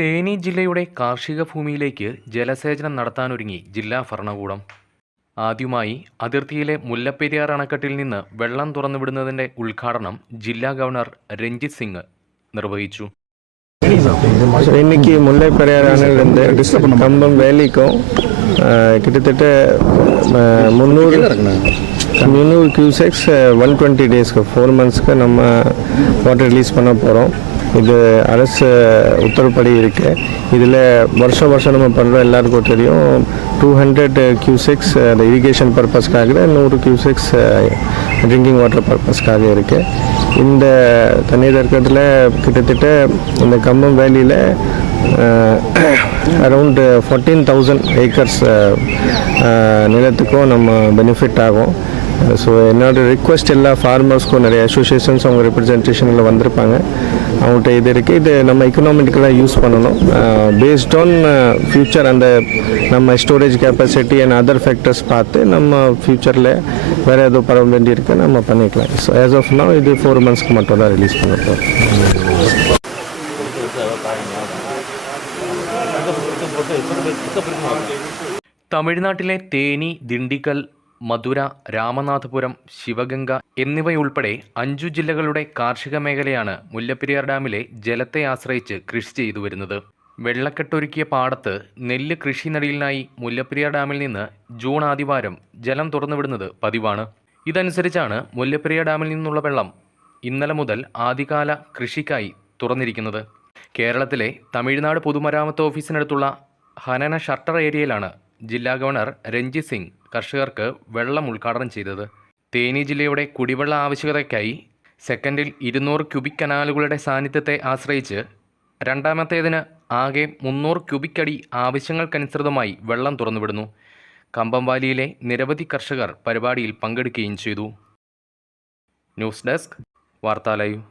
തേനി ജില്ലയുടെ കാർഷിക ഭൂമിയിലേക്ക് ജലസേചനം നടത്താനൊരുങ്ങി ജില്ലാ ഭരണകൂടം ആദ്യമായി അതിർത്തിയിലെ മുല്ലപ്പെരിയാർ അണക്കെട്ടിൽ നിന്ന് വെള്ളം തുറന്നുവിടുന്നതിന്റെ ഉദ്ഘാടനം ജില്ലാ ഗവർണർ രഞ്ജിത് സിംഗ് നിർവഹിച്ചു ஸோ இன்னைக்கு முல்லை பெரியார் அணையிலேருந்து கம்பம் வேலிக்கும் அஹ், கிட்டத்தட்ட அஹ், முந்நூறு முந்நூறு கியூசெக்ஸ் ஒன் டுவெண்ட்டி டேஸ்க்கு ஃபோர் மந்த்ஸ்க்கு நம்ம வாட்டர் ரிலீஸ் பண்ண போகிறோம் இது அரசு உத்தரவுப்படி இருக்கு. இதில் வருஷம் வருஷம் நம்ம பண்ணுறோம் எல்லாருக்கும் தெரியும். டூ ஹண்ட்ரட் கியூசெக்ஸ் அந்த இரிகேஷன் பர்பஸ்க்காக நூறு கியூசெக்ஸ் ட்ரிங்கிங் வாட்டர் பர்பஸ்க்காக இருக்குது இந்த தண்ணீர் இருக்கிறதுல கிட்டத்தட்ட இந்த கம்பம் வேலியில் அரவுண்டு ஃபோர்டீன் தௌசண்ட் ஏக்கர்ஸ் நிலத்துக்கும் நம்ம பெனிஃபிட் ஆகும். ஸோ என்னோட ரிக்வெஸ்ட் எல்லா ஃபார்மர்ஸ்க்கும் நிறைய அசோசியேஷன்ஸ் அவங்க ரெப்ரசன்டேஷனில் வந்திருப்பாங்க அவங்கள்ட்ட இது இருக்குது இது நம்ம எக்கனாமிக்கலாக யூஸ் பண்ணணும் பேஸ்ட் ஆன் ஃப்யூச்சர் அந்த நம்ம storage capacity and other factors பார்த்து நம்ம ஃப்யூச்சரில் வேறு ஏதோ பண்ண வேண்டியிருக்கு நம்ம பண்ணிக்கலாம் ஸோ ஆஸ் ஆஃப் now இது ஃபோர் மந்த்ஸ்க்கு மட்டும் தான் ரிலீஸ் பண்ண போகிறோம் തമിഴ്നാട്ടിലെ തേനി ദിണ്ടിക്കൽ മധുര രാമനാഥപുരം ശിവഗംഗ എന്നിവയുൾപ്പെടെ അഞ്ചു ജില്ലകളുടെ കാർഷിക മേഖലയാണ് മുല്ലപ്പെരിയാർ ഡാമിലെ ജലത്തെ ആശ്രയിച്ച് കൃഷി ചെയ്തു വരുന്നത്. വെള്ളക്കെട്ടൊരുക്കിയ പാടത്ത് നെല്ല് കൃഷി നടീലിനായി മുല്ലപ്പെരിയാർ ഡാമിൽ നിന്ന് ജൂൺ ആദിവാരം ജലം തുറന്നുവിടുന്നത് പതിവാണ്. ഇതനുസരിച്ചാണ് മുല്ലപ്പെരിയാർ ഡാമിൽ നിന്നുള്ള വെള്ളം ഇന്നലെ മുതൽ ആദ്യകാല കൃഷിക്കായി തുറന്നിരിക്കുന്നത്. കേരളത്തിലെ തമിഴ്നാട് പൊതുമരാമത്ത് ഓഫീസിനടുത്തുള്ള ഹനന ഷട്ടർ ഏരിയയിലാണ് ജില്ലാ ഗവർണർ രഞ്ജിത് സിംഗ് കർഷകർക്ക് വെള്ളം ഉദ്ഘാടനം ചെയ്തത്. തേനി ജില്ലയുടെ കുടിവെള്ള ആവശ്യകതയ്ക്കായി സെക്കൻഡിൽ ഇരുന്നൂറ് ക്യൂബിക് കനാലുകളുടെ സാന്നിധ്യത്തെ ആശ്രയിച്ച് രണ്ടാമത്തേതിന് ആകെ മുന്നൂറ് ക്യൂബിക് അടി ആവശ്യങ്ങൾക്കനുസൃതമായി വെള്ളം തുറന്നുവിടുന്നു. കമ്പംവാലിയിലെ നിരവധി കർഷകർ പരിപാടിയിൽ പങ്കെടുക്കുകയും ചെയ്തു. News desk വാർത്താലയം